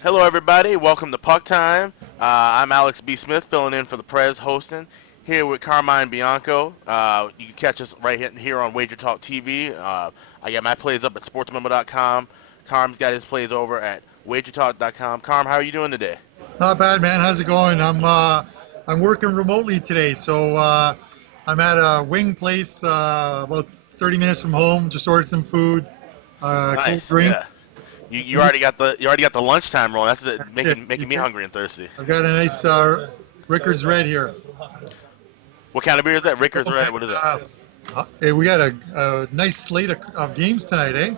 Hello, everybody. Welcome to PuckTime. I'm Alex B. Smith, filling in for the Prez, hosting here with Carmine Bianco. You can catch us right here on WagerTalk TV. I got my plays up at sportsmemo.com. Carm's got his plays over at wagertalk.com. Carm, how are you doing today? Not bad, man. How's it going? I'm working remotely today, so I'm at a wing place about 30 minutes from home. Just ordered some food, cold Nice. drink. Yeah. You already got the lunchtime rolling. That's making me hungry and thirsty. I've got a nice Rickards Red here. What kind of beer is that? Rickards Red. What is that? Hey, we got a nice slate of games tonight, eh?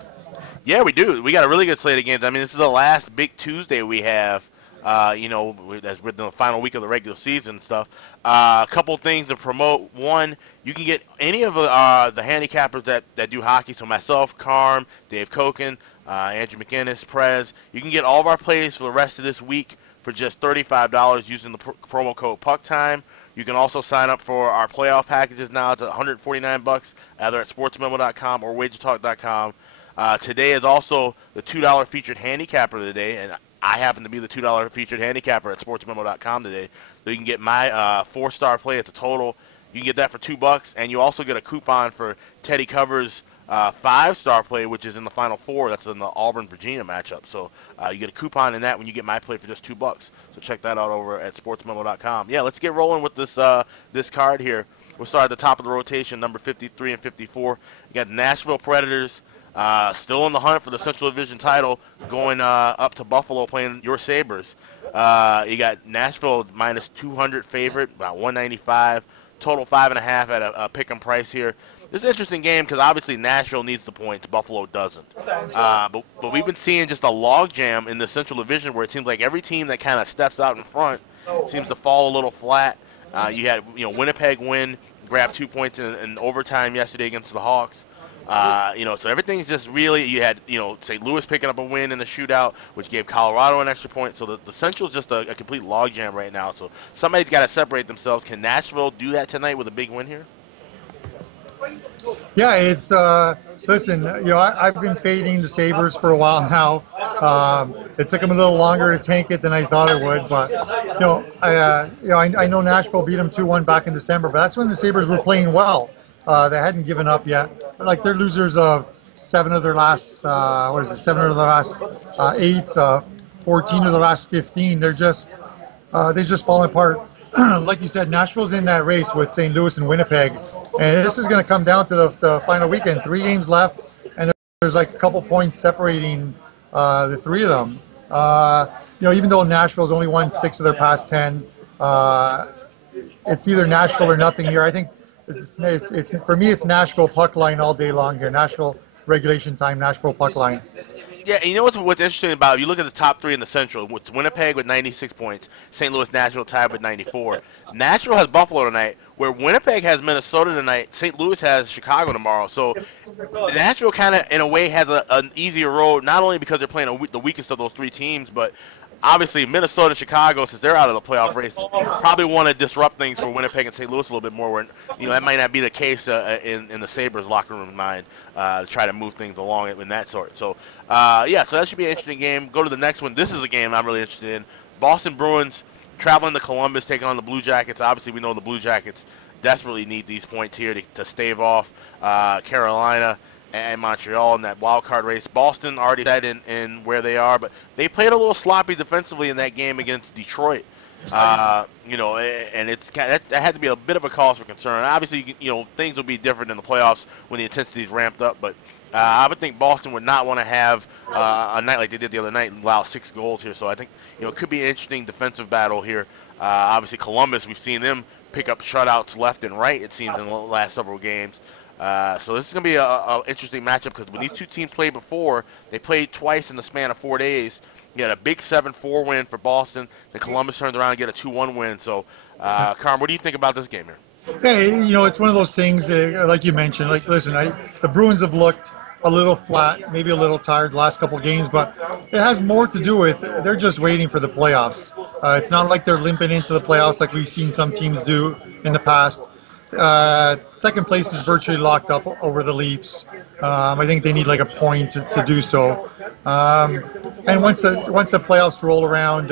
Yeah, we do. We got a really good slate of games. I mean, this is the last big Tuesday we have. As within the final week of the regular season and stuff. A couple things to promote. One, you can get any of the handicappers that do hockey. So myself, Carm, Dave Koken, Andrew McInnes, Prez. You can get all of our plays for the rest of this week for just $35 using the promo code PuckTime. You can also sign up for our playoff packages now. It's $149, either at sportsmemo.com or wagertalk.com. Today is also the $2 featured handicapper of the day, and I happen to be the $2 featured handicapper at sportsmemo.com today. So you can get my 4-star play at the total. You can get that for $2, and you also get a coupon for Teddy Cover's 5-star play, which is in the Final Four. That's in the Auburn-Virginia matchup. So you get a coupon in that when you get my play for just $2. So check that out over at sportsmemo.com. Yeah, let's get rolling with this card here. We'll start at the top of the rotation, number 53 and 54. You got the Nashville Predators. Still in the hunt for the Central Division title, going up to Buffalo playing your Sabres. You got Nashville minus 200 favorite, about 195. Total 5.5 at a pick and price here. This is an interesting game because obviously Nashville needs the points, Buffalo doesn't. But we've been seeing just a logjam in the Central Division where it seems like every team that kind of steps out in front seems to fall a little flat. You had Winnipeg win, grab 2 points in overtime yesterday against the Hawks. So everything's just really, you had, St. Louis picking up a win in the shootout, which gave Colorado an extra point. So the Central's just a complete logjam right now. So somebody's got to separate themselves. Can Nashville do that tonight with a big win here? Yeah, it's listen. I've been fading the Sabres for a while now. It took them a little longer to tank it than I thought it would, but I know Nashville beat them 2-1 back in December, but that's when the Sabres were playing well. They hadn't given up yet. Like, they're losers of 7 of their last 8, 14 of the last 15. They're just falling apart. Like you said, Nashville's in that race with St. Louis and Winnipeg, and this is going to come down to the final weekend. 3 games left, and there's like a couple points separating the 3 of them. Even though Nashville's only won 6 of their past 10, it's either Nashville or nothing here. I think it's for me, it's Nashville puck line all day long here. Nashville regulation time, Nashville puck line. Yeah, and you know what's interesting about it? You look at the top 3 in the Central. It's Winnipeg with 96 points, St. Louis, Nashville tied with 94. Nashville has Buffalo tonight, where Winnipeg has Minnesota tonight. St. Louis has Chicago tomorrow. So Nashville kind of, in a way, has an easier road, not only because they're playing the weakest of those 3 teams, but obviously Minnesota and Chicago, since they're out of the playoff race, probably want to disrupt things for Winnipeg and St. Louis a little bit more. Where that might not be the case in the Sabres locker room mind. Try to move things along in that sort. So so that should be an interesting game. Go to the next one. This is a game I'm really interested in. Boston Bruins traveling to Columbus, taking on the Blue Jackets. Obviously, we know the Blue Jackets desperately need these points here to stave off Carolina and Montreal in that wild card race. Boston already set in where they are, but they played a little sloppy defensively in that game against Detroit. And that had to be a bit of a cause for concern. Obviously, things will be different in the playoffs when the intensity is ramped up, but I would think Boston would not want to have a night like they did the other night and allow 6 goals here. So I think it could be an interesting defensive battle here. Obviously, Columbus, we've seen them pick up shutouts left and right, it seems, in the last several games. So this is going to be an interesting matchup because when these 2 teams played before, they played twice in the span of 4 days. You had a big 7-4 win for Boston. Then Columbus turned around and get a 2-1 win. So, Carm, what do you think about this game here? Hey, it's one of those things, like you mentioned. Like, listen, the Bruins have looked a little flat, maybe a little tired the last couple of games, but it has more to do with they're just waiting for the playoffs. It's not like they're limping into the playoffs like we've seen some teams do in the past. Second place is virtually locked up over the Leafs. I think they need like a point to do so. And once the playoffs roll around,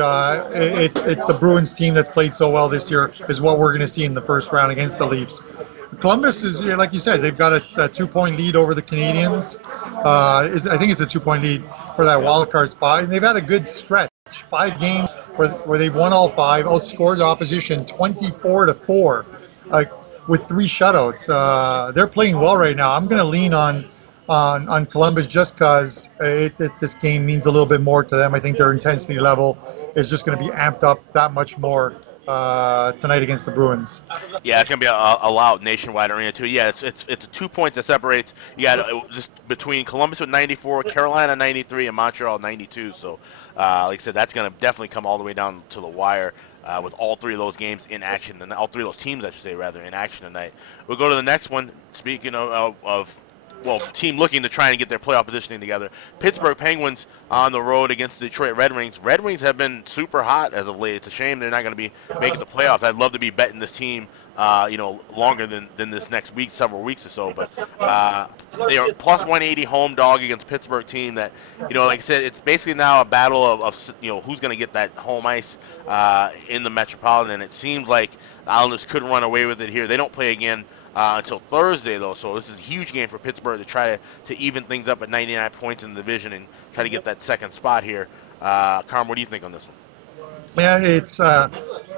it's the Bruins team that's played so well this year is what we're going to see in the first round against the Leafs. Columbus is, like you said, they've got a 2-point lead over the Canadiens. I think it's a 2-point lead for that wild card spot, and they've had a good stretch. 5 games where they've won all 5, outscored the opposition 24-4, with 3 shutouts. They're playing well right now. I'm going to lean on Columbus just because this game means a little bit more to them. I think their intensity level is just going to be amped up that much more tonight against the Bruins. Yeah, it's gonna be a loud nationwide arena too. Yeah, it's 2 points that separates. You got just between Columbus with 94, Carolina 93, and Montreal 92. So, like I said, that's gonna definitely come all the way down to the wire with all 3 of those games in action, and all 3 of those teams, I should say, rather, in action tonight. We'll go to the next one. Speaking of team looking to try and get their playoff positioning together. Pittsburgh Penguins on the road against the Detroit Red Wings. Red Wings have been super hot as of late. It's a shame they're not going to be making the playoffs. I'd love to be betting this team, longer than this next week, several weeks or so. But they are plus 180 home dog against Pittsburgh team that, like I said, it's basically now a battle of who's going to get that home ice in the Metropolitan. And it seems like the Islanders could run away with it here. They don't play again until Thursday, though, so this is a huge game for Pittsburgh to try to even things up at 99 points in the division and try to get that second spot here. Carm, what do you think on this one? Yeah, it's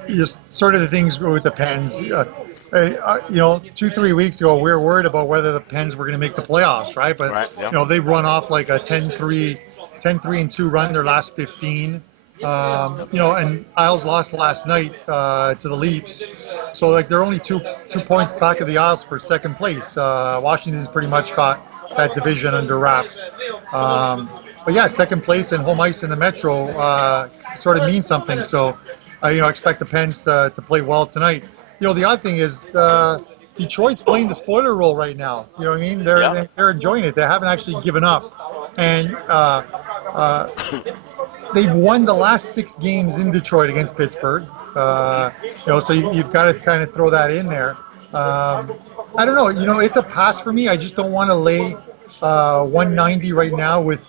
just sort of the things with the Pens. 2-3 weeks ago, we were worried about whether the Pens were going to make the playoffs, right? But right, yeah. They've run off like a 10-3-2 run their last 15. And Isles lost last night to the Leafs, so like they're only two points back of the Isles for second place. Washington's pretty much got that division under wraps. But yeah, second place and home ice in the Metro sort of means something. So expect the Pens to play well tonight. The odd thing is Detroit's playing the spoiler role right now. You know what I mean? They're enjoying it. They haven't actually given up, and they've won the last 6 games in Detroit against Pittsburgh. So you've got to kind of throw that in there. I don't know. It's a pass for me. I just don't want to lay 190 right now with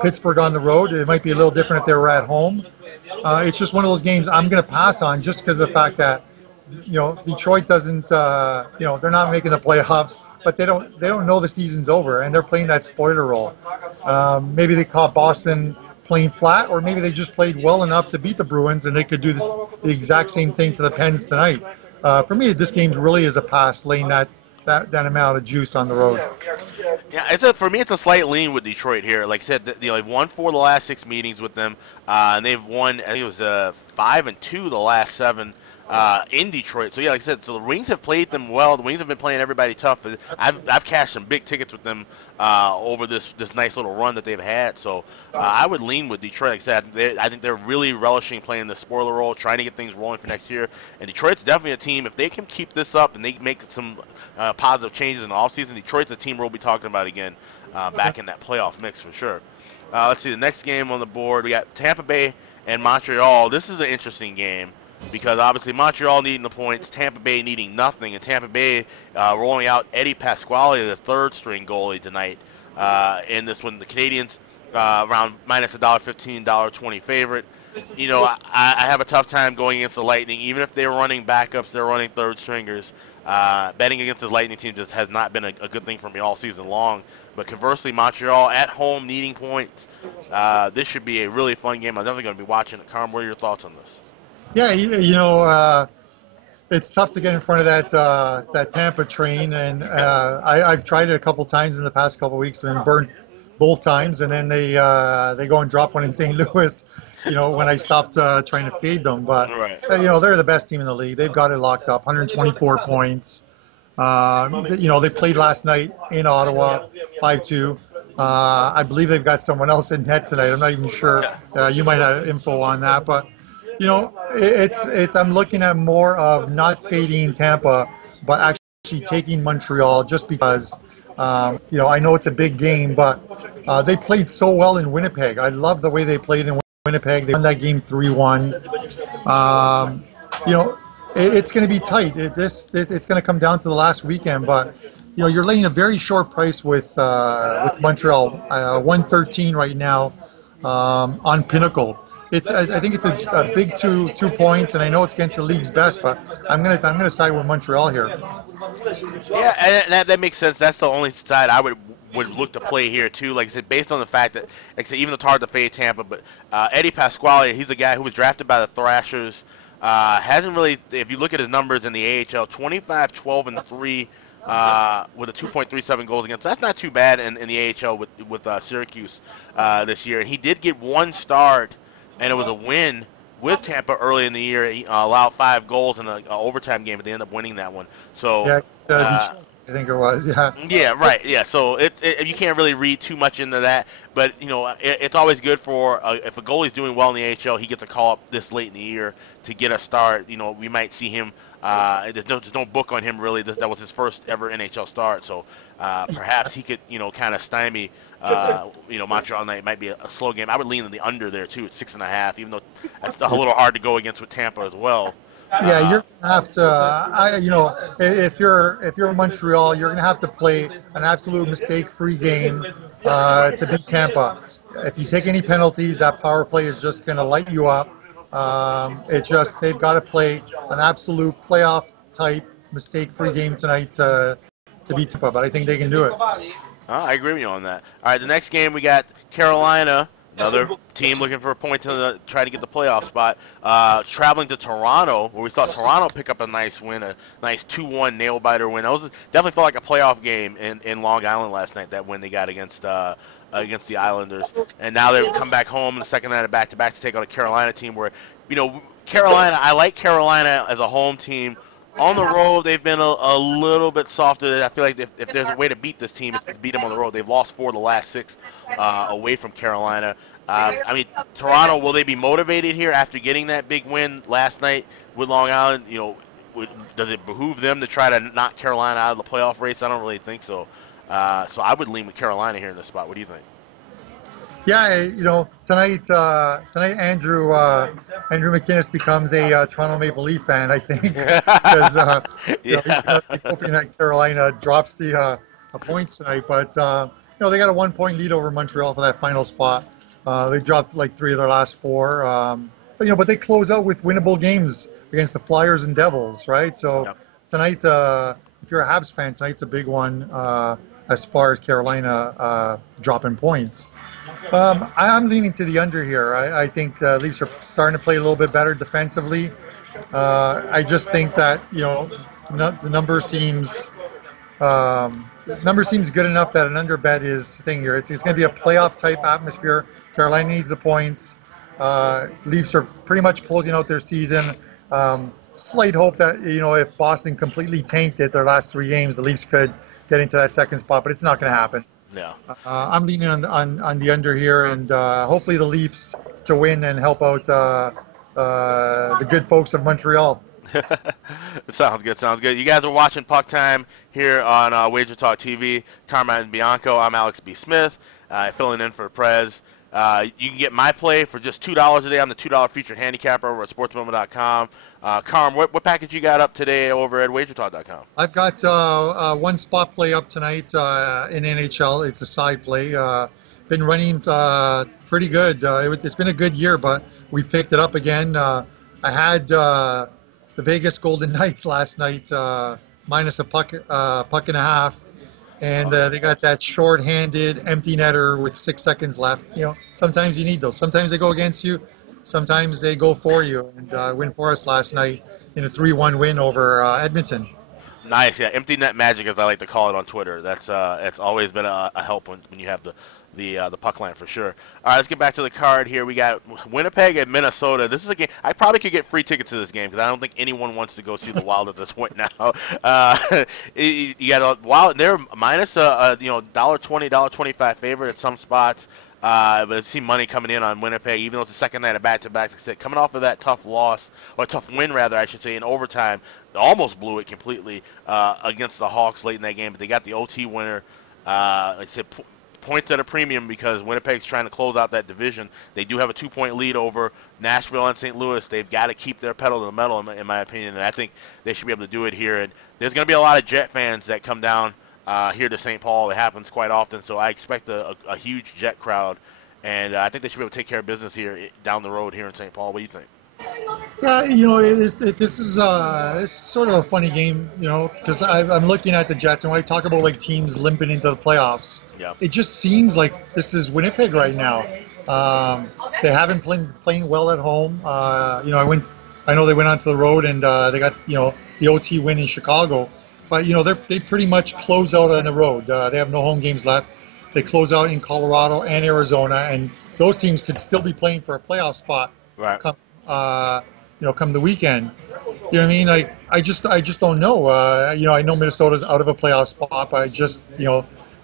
Pittsburgh on the road. It might be a little different if they were at home. It's just one of those games I'm going to pass on just because of the fact that Detroit doesn't. They're not making the playoffs, but they don't know the season's over, and they're playing that spoiler role. Maybe they caught Boston playing flat, or maybe they just played well enough to beat the Bruins, and they could do the exact same thing to the Pens tonight. For me, this game really is a pass, laying that amount of juice on the road. Yeah, for me, it's a slight lean with Detroit here. Like I said, they've won 4 of the last 6 meetings with them, and they've won, I think it was 5-2 the last 7 in Detroit. So yeah, like I said, so the Wings have played them well. The Wings have been playing everybody tough. I've cashed some big tickets with them over this nice little run that they've had. So I would lean with Detroit. Like I said, I think they're really relishing playing the spoiler role, trying to get things rolling for next year. And Detroit's definitely a team, if they can keep this up and they make some positive changes in the offseason, Detroit's a team we'll be talking about again back in that playoff mix for sure. Let's see, the next game on the board, we got Tampa Bay and Montreal. This is an interesting game because obviously Montreal needing the points, Tampa Bay needing nothing, and Tampa Bay rolling out Eddie Pasquale, the third-string goalie tonight in this one. The Canadiens around minus $1.15, $1.20 favorite. I have a tough time going against the Lightning. Even if they're running backups, they're running third-stringers. Betting against the Lightning team just has not been a good thing for me all season long. But conversely, Montreal at home needing points. This should be a really fun game. I'm definitely going to be watching it. Carm, what are your thoughts on this? Yeah, it's tough to get in front of that Tampa train, and I've tried it a couple times in the past couple weeks and burnt both times, and then they go and drop one in St. Louis, when I stopped trying to fade them. But right. They're the best team in the league. They've got it locked up, 124 points. They played last night in Ottawa, 5-2. I believe they've got someone else in net tonight. I'm not even sure. You might have info on that, but it's I'm looking at more of not fading Tampa, but actually taking Montreal just because I know it's a big game, but they played so well in Winnipeg. I love the way they played in Winnipeg. They won that game 3-1. It's going to be tight. It's going to come down to the last weekend, but you're laying a very short price with Montreal, 113 right now on Pinnacle. I think it's a big 2 points, and I know it's against the league's best, but I'm gonna side with Montreal here. Yeah, and that makes sense. That's the only side I would look to play here too. Like I said, based on the fact that, like I said, even though it's hard to fade Tampa, but Eddie Pasquale, he's a guy who was drafted by the Thrashers. Hasn't really, if you look at his numbers in the AHL, 25, 12, and 3 with a 2.37 goals against. That's not too bad in the AHL with Syracuse this year. And he did get one start, and it was a win with Tampa early in the year. He allowed 5 goals in an overtime game, but they ended up winning that one. So Yeah, Detroit, I think it was. Yeah. yeah, right. Yeah, so you can't really read too much into that, but it's always good for if a goalie's doing well in the AHL, he gets a call up this late in the year to get a start. We might see him. There's no book on him really. That was his first ever NHL start, so perhaps he could kind of stymie. Montreal night might be a slow game. I would lean in the under there too at 6.5, even though that's a little hard to go against with Tampa as well. Yeah, you're gonna have to. If you're Montreal, you're gonna have to play an absolute mistake-free game to beat Tampa. If you take any penalties, that power play is just gonna light you up. They've got to play an absolute playoff type mistake-free game tonight to beat Tampa. But I think they can do it. I agree with you on that. All right, the next game we got Carolina. Another team looking for a point to try to get the playoff spot. Traveling to Toronto, where we saw Toronto pick up a nice win, a nice 2-1 nail-biter win. That was definitely felt like a playoff game in Long Island last night, that win they got against the Islanders. And now they've come back home in the second night of back-to-back to take on a Carolina team where, Carolina, I like Carolina as a home team. On the road, they've been a little bit softer. I feel like if there's a way to beat this team, it's to beat them on the road. They've lost 4 of the last 6 away from Carolina. Toronto, will they be motivated here after getting that big win last night with Long Island? Does it behoove them to try to knock Carolina out of the playoff race? I don't really think so. So I would lean with Carolina here in this spot. What do you think? Yeah, tonight Andrew McInnes becomes a Toronto Maple Leaf fan, I think, because he's hoping that Carolina drops the points tonight. But they got a 1-point lead over Montreal for that final spot. They dropped like 3 of their last 4, but they close out with winnable games against the Flyers and Devils, right? So tonight, if you're a Habs fan, tonight's a big one as far as Carolina dropping points. I'm leaning to the under here. I think the Leafs are starting to play a little bit better defensively. I just think that the number seems good enough that an under bet is the thing here. It's going to be a playoff type atmosphere. Carolina needs the points. Leafs are pretty much closing out their season. Slight hope that if Boston completely tanked it their last 3 games, the Leafs could get into that second spot, but it's not going to happen. No. I'm leaning on the under here, and hopefully the Leafs to win and help out the good folks of Montreal. Sounds good. You guys are watching Puck Time here on WagerTalk TV. Carmine Bianco. I'm Alex B. Smith, filling in for Prez. You can get my play for just $2 a day. I'm the $2 featured handicapper over at sportsmoment.com. Carm, what package you got up today over at WagerTalk.com? I've got one spot play up tonight in NHL. It's a side play. Been running pretty good. It's been a good year, but we've picked it up again. I had the Vegas Golden Knights last night minus a puck and a half. And they got that short-handed empty netter with 6 seconds left. Sometimes you need those. Sometimes they go against you. Sometimes they go for you. And win for us last night in a 3-1 win over Edmonton. Nice, yeah. Empty net magic, as I like to call it on Twitter. That's it's always been a help when you have the puck line for sure. All right, let's get back to the card here. We got Winnipeg and Minnesota. This is a game I probably could get free tickets to this game because I don't think anyone wants to go see the Wild at this point now. You got a Wild. They're minus $1.20, $1.25 favorite at some spots. But I see money coming in on Winnipeg, even though it's the second night of back-to-back. Like I said, coming off of that tough loss, or tough win rather, I should say, in overtime, they almost blew it completely against the Hawks late in that game. But they got the OT winner. Like I said, points at a premium because Winnipeg's trying to close out that division. They do have a 2-point lead over Nashville and St. Louis. They've got to keep their pedal to the metal, in my opinion, and I think they should be able to do it here. And there's going to be a lot of Jet fans that come down here to St. Paul. It happens quite often, so I expect a huge Jet crowd, and I think they should be able to take care of business here down the road here in St. Paul. What do you think? Yeah, this is it's sort of a funny game, because I'm looking at the Jets, and when I talk about like teams limping into the playoffs, Yeah. it just seems like this is Winnipeg right now. They haven't playing well at home. I know they went onto the road and they got the OT win in Chicago, but they pretty much close out on the road. They have no home games left. They close out in Colorado and Arizona, and those teams could still be playing for a playoff spot. Right. Come the weekend. You know what I mean? I just don't know. I know Minnesota's out of a playoff spot, but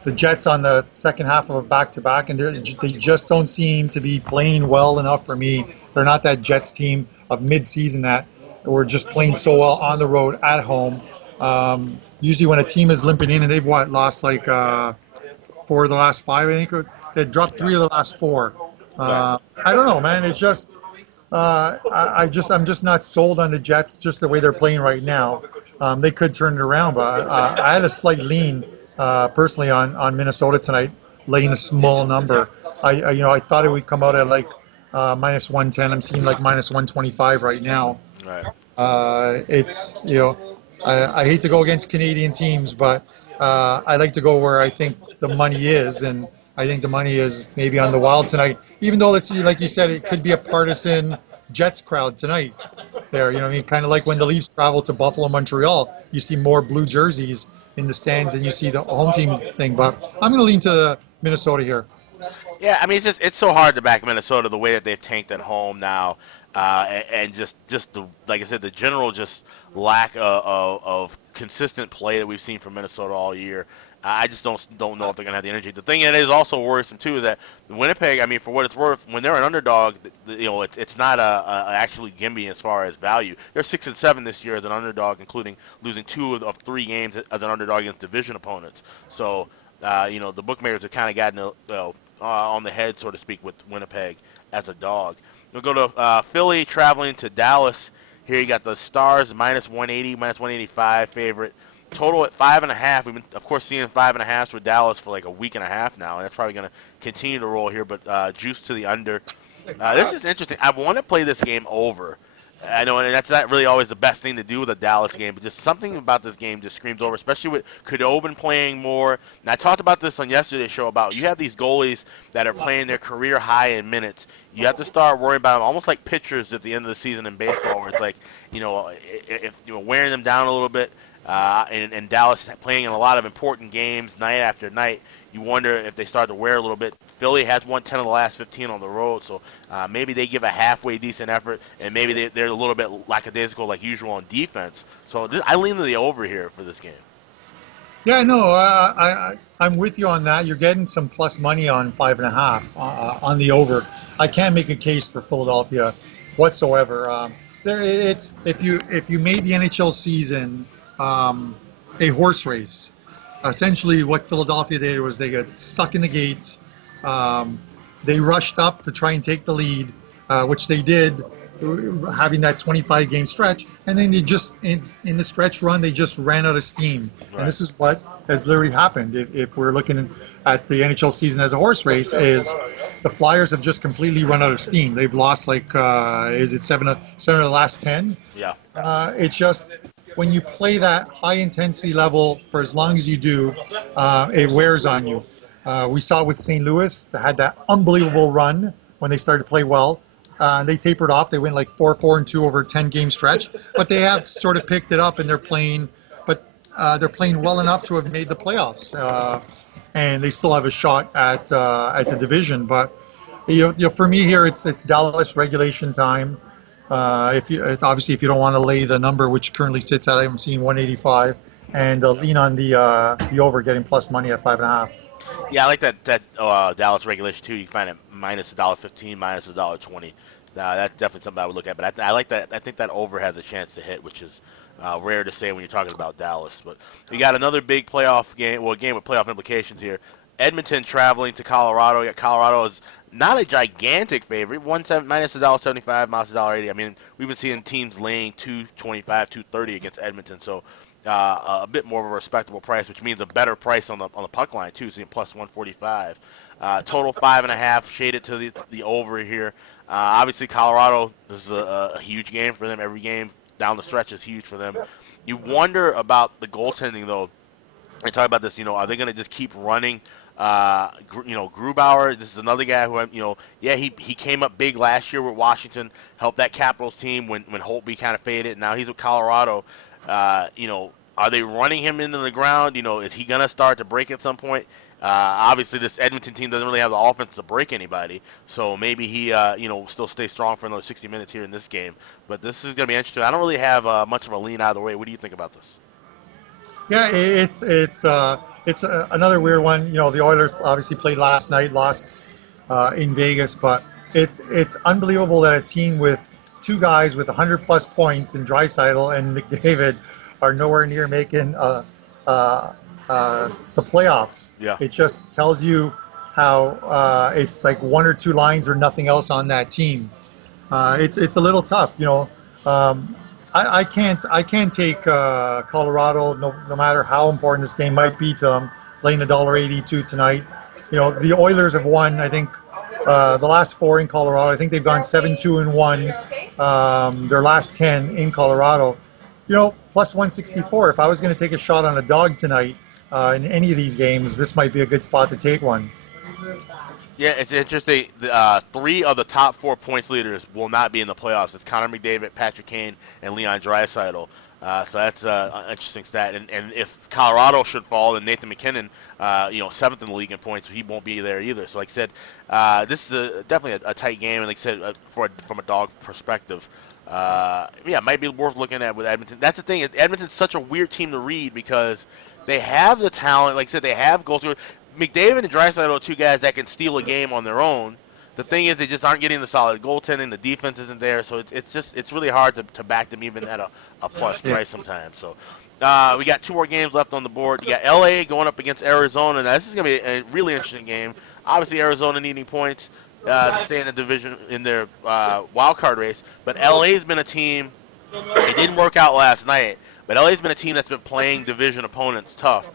the Jets on the second half of a back-to-back, and they just don't seem to be playing well enough for me. They're not that Jets team of mid-season that were just playing so well on the road at home. Usually when a team is limping in, and they've lost like 4 of the last 5, I think. They dropped 3 of the last 4. I don't know, man. It's just I'm just not sold on the Jets just the way they're playing right now. They could turn it around, but I had a slight lean personally on Minnesota tonight, laying a small number. I thought it would come out at like minus 110. I'm seeing like minus 125 right now. Right. I hate to go against Canadian teams, but I like to go where I think the money is, and I think the money is maybe on the Wild tonight, even though like you said, it could be a partisan Jets crowd tonight there. Kind of like when the Leafs travel to Buffalo, Montreal, you see more blue jerseys in the stands than you see the home team thing. But I'm going to lean to Minnesota here. Yeah, I mean, it's so hard to back Minnesota the way that they've tanked at home now, and just the, like I said, the general just lack of consistent play that we've seen from Minnesota all year. I just don't know if they're gonna have the energy. The thing that is also worrisome too is that Winnipeg. I mean, for what it's worth, when they're an underdog, it's not a actually gimme as far as value. They're 6-7 this year as an underdog, including losing 2 of 3 games as an underdog against division opponents. So, the bookmakers have kind of gotten on the head, so to speak, with Winnipeg as a dog. We'll go to Philly traveling to Dallas. Here you got the Stars minus 180, minus 185 favorite. Total at 5.5. We've been, of course, seeing 5.5s with Dallas for like a week and a half now, and that's probably going to continue to roll here. But juice to the under. This is interesting. I want to play this game over. I know, and that's not really always the best thing to do with a Dallas game, but just something about this game just screams over, especially with Khudobin playing more. And I talked about this on yesterday's show about you have these goalies that are playing their career high in minutes. You have to start worrying about them almost like pitchers at the end of the season in baseball, where it's like, if you're wearing them down a little bit. And Dallas playing in a lot of important games night after night. You wonder if they start to wear a little bit. Philly has won 10 of the last 15 on the road, so maybe they give a halfway decent effort, and maybe they're a little bit lackadaisical like usual on defense. So I lean to the over here for this game. Yeah, no, I'm with you on that. You're getting some plus money on 5.5 on the over. I can't make a case for Philadelphia whatsoever. If you made the NHL season a horse race. Essentially, what Philadelphia did was they got stuck in the gates. They rushed up to try and take the lead, which they did, having that 25-game stretch. And then they just, in the stretch run, they just ran out of steam. Right. And this is what has literally happened. If we're looking at the NHL season as a horse race, is the Flyers have just completely run out of steam. They've lost is it 7 of the last 10? Yeah. It's just, when you play that high intensity level for as long as you do, it wears on you. We saw with St. Louis, they had that unbelievable run when they started to play well. They tapered off. They went like 4-4-2 over a 10-game stretch, but they have sort of picked it up, and they're playing well enough to have made the playoffs, and they still have a shot at the division. But for me here, it's Dallas regulation time. If you don't want to lay the number, which currently sits at, I'm seeing 185, and lean on the over, getting plus money at 5.5. Yeah, I like that Dallas regulation too. You can find it minus $1.15, minus $1.20. That's definitely something I would look at. But I like that. I think that over has a chance to hit, which is rare to say when you're talking about Dallas. But we got another big playoff game. Well, a game with playoff implications here. Edmonton traveling to Colorado. You got Colorado is not a gigantic favorite. Minus $1.75, minus $1.80. I mean, we've been seeing teams laying 225, 230 against Edmonton. So a bit more of a respectable price, which means a better price on the puck line too. So plus 145. Total 5.5, shaded to the over here. Obviously, Colorado, this is a huge game for them. Every game down the stretch is huge for them. You wonder about the goaltending, though. I talk about this, are they going to just keep running? Grubauer, this is another guy who, he came up big last year with Washington, helped that Capitals team when Holtby kind of faded. Now he's with Colorado. Are they running him into the ground? Is he going to start to break at some point? Obviously, this Edmonton team doesn't really have the offense to break anybody, so maybe he, still stay strong for another 60 minutes here in this game. But this is going to be interesting. I don't really have much of a lean either way. What do you think about this? Yeah, it's another weird one. The Oilers obviously played last night, lost in Vegas, but it's unbelievable that a team with two guys with 100+ points in Draisaitl and McDavid are nowhere near making the playoffs. Yeah. It just tells you how it's like one or two lines or nothing else on that team. It's a little tough, I can't take Colorado no matter how important this game might be to them, laying $1.82 tonight. The Oilers have won, I think, the last 4 in Colorado. I think they've gone 7-2-1 their last 10 in Colorado. Plus 164. If I was going to take a shot on a dog tonight in any of these games, this might be a good spot to take one. Yeah, it's interesting. 3 of the top 4 points leaders will not be in the playoffs. It's Connor McDavid, Patrick Kane, and Leon Draisaitl. So that's an interesting stat. And if Colorado should fall, then Nathan McKinnon, 7th in the league in points, so he won't be there either. So like I said, this is definitely a tight game. And like I said, from a dog perspective, it might be worth looking at with Edmonton. That's the thing, is Edmonton's such a weird team to read because they have the talent. Like I said, they have goals. McDavid and Draisaitl are 2 guys that can steal a game on their own. The thing is, they just aren't getting the solid goaltending. The defense isn't there, so it's really hard to back them even at a plus price sometimes. So we got 2 more games left on the board. You got LA going up against Arizona. Now this is gonna be a really interesting game. Obviously, Arizona needing points to stay in the division in their wild card race, but LA's been a team. It didn't work out last night, but LA's been a team that's been playing division opponents tough.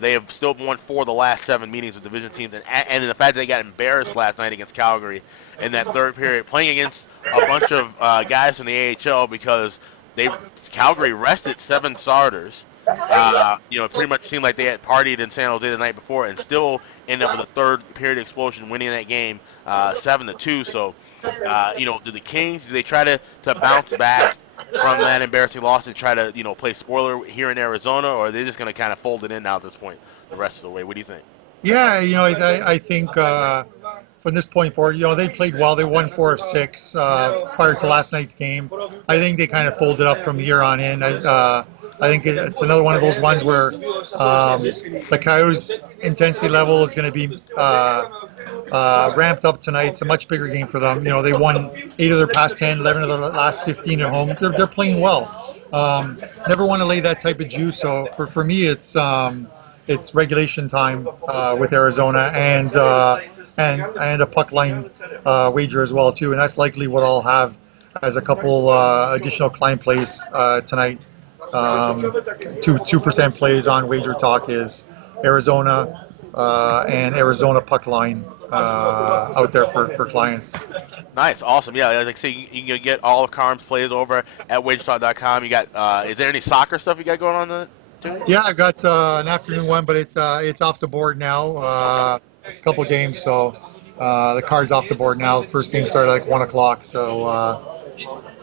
They have still won 4 of the last 7 meetings with division teams, and the fact that they got embarrassed last night against Calgary in that third period, playing against a bunch of guys from the AHL because Calgary rested 7 starters. It pretty much seemed like they had partied in San Jose the night before and still ended up with a third period explosion, winning that game 7-2. So, do the Kings, do they try to bounce back from that embarrassing loss and try to, play spoiler here in Arizona, or are they just going to kind of fold it in now at this point the rest of the way? What do you think? Yeah, I think from this point forward, they played well. They won 4 of 6 prior to last night's game. I think they kind of folded up from here on in. I think it's another one of those ones where the Coyotes' intensity level is going to be ramped up tonight. It's a much bigger game for them. They won 8 of their past 10, 11 of the last 15 at home. They're playing well. Never want to lay that type of juice. So for me, it's regulation time with Arizona and a puck line wager as well too. And that's likely what I'll have as a couple additional client plays tonight. 2% plays on WagerTalk is Arizona and Arizona puck line out there for clients. Nice, awesome. Yeah, like I say, you can get all of Carm's plays over at WagerTalk.com. You got, is there any soccer stuff you got going on too? Yeah, I got an afternoon one, but it's off the board now. A couple games, so the card's off the board now. The first game started at like 1 o'clock, so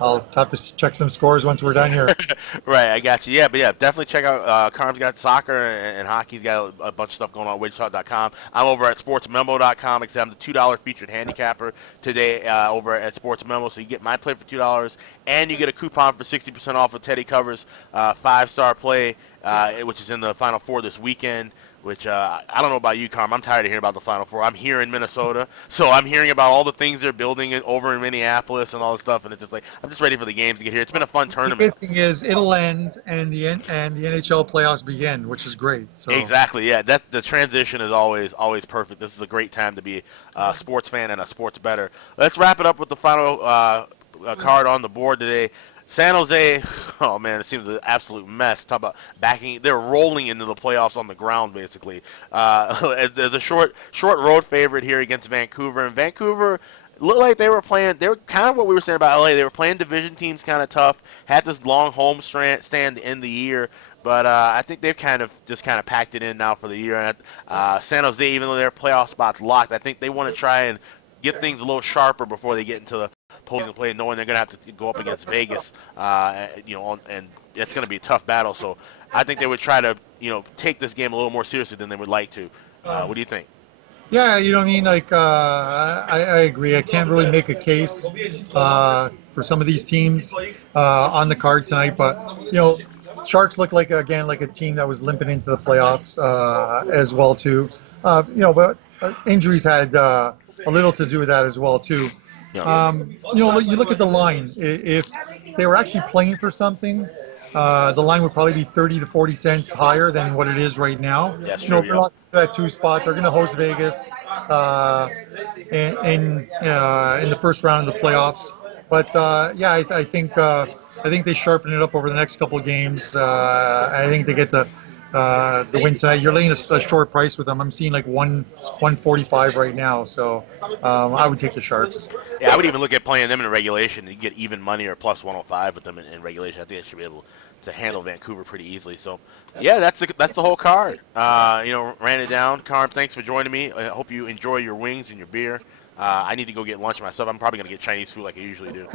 I'll have to check some scores once we're done here. Right, I got you. Yeah, but definitely check out Carm's got soccer and hockey's got a bunch of stuff going on WagerTalk.com. I'm over at SportsMemo.com, except I'm the $2 featured handicapper today over at SportsMemo. So you get my play for $2, and you get a coupon for 60% off of Teddy Covers 5-star play, which is in the Final Four this weekend. Which I don't know about you, Carm. I'm tired of hearing about the Final Four. I'm here in Minnesota, so I'm hearing about all the things they're building over in Minneapolis and all this stuff, and it's just like I'm just ready for the games to get here. It's been a fun tournament. The good thing is it'll end and the NHL playoffs begin, which is great. So exactly, yeah. The transition is always perfect. This is a great time to be a sports fan and a sports bettor. Let's wrap it up with the final card on the board today. San Jose, oh man, it seems an absolute mess. Talk about backing, they're rolling into the playoffs on the ground basically. There's a short road favorite here against Vancouver, and Vancouver looked like they were playing. They were kind of what we were saying about LA. They were playing division teams kind of tough. Had this long home stand to end the year. But I think they've kind of packed it in now for the year. And San Jose, even though their playoff spot's locked, I think they want to try and get things a little sharper before they get into the postseason play, knowing they're going to have to go up against Vegas, and it's going to be a tough battle. So I think they would try to, take this game a little more seriously than they would like to. What do you think? Yeah, you know what I mean? Like, I agree. I can't really make a case for some of these teams on the card tonight, but, Sharks look like, again, like a team that was limping into the playoffs as well, too. But injuries had a little to do with that as well, too. You look at the line. If they were actually playing for something, the line would probably be 30 to 40 cents higher than what it is right now. That's true, they're not that 2 spot. They're going to host Vegas in the first round of the playoffs. But I think they sharpen it up over the next couple of games. I think they get the win tonight. You're laying a short price with them. I'm seeing like 145 right now. So I would take the Sharks. Yeah, I would even look at playing them in regulation. You get even money or plus 105 with them in regulation. I think they should be able to handle Vancouver pretty easily. So, yeah, that's the whole card. Ran it down. Carm, thanks for joining me. I hope you enjoy your wings and your beer. I need to go get lunch myself. I'm probably going to get Chinese food like I usually do.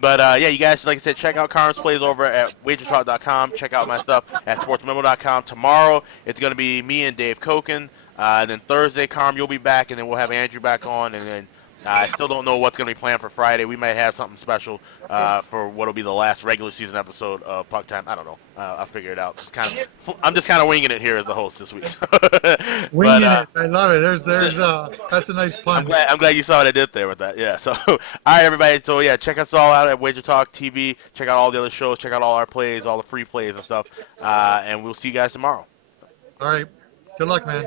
But, you guys, like I said, check out Carm's plays over at WagerTalk.com. Check out my stuff at SportsMemo.com. Tomorrow, it's going to be me and Dave Koken. And then Thursday, Carm, you'll be back, and then we'll have Andrew back on. And then I still don't know what's going to be planned for Friday. We might have something special for what will be the last regular season episode of PuckTime. I don't know. I'll figure it out. I'm just kind of winging it here as the host this week. Winging it. I love it. There's that's a nice pun. I'm glad you saw what I did there with that. Yeah. So, all right, everybody. So, yeah, check us all out at WagerTalk TV. Check out all the other shows. Check out all our plays, all the free plays and stuff. And we'll see you guys tomorrow. All right. Good luck, man.